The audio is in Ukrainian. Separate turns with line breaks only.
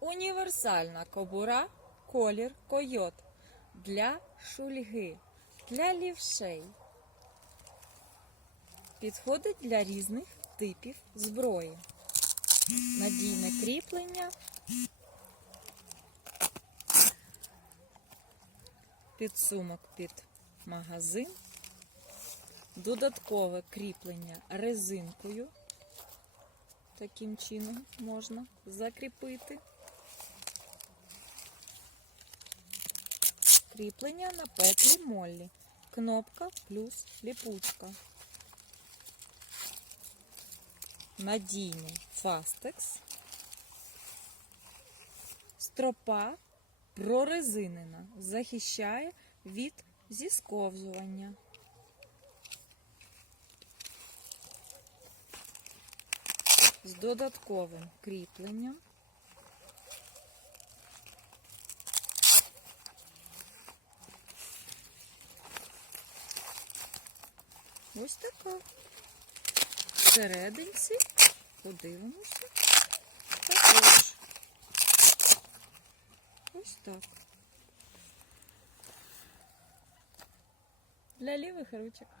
Універсальна кобура, колір койот для шульги, для лівшей. Підходить для різних типів зброї. Надійне кріплення. Підсумок під магазин. Додаткове кріплення резинкою. Таким чином можна закріпити. Кріплення на петлі моллі. Кнопка плюс ліпучка. Надійний фастекс. Стропа прорезинена. Захищає від зісковзування. З додатковим кріпленням. Ось така. Всерединці подивимося. Також. Ось так. Для лівих ручок.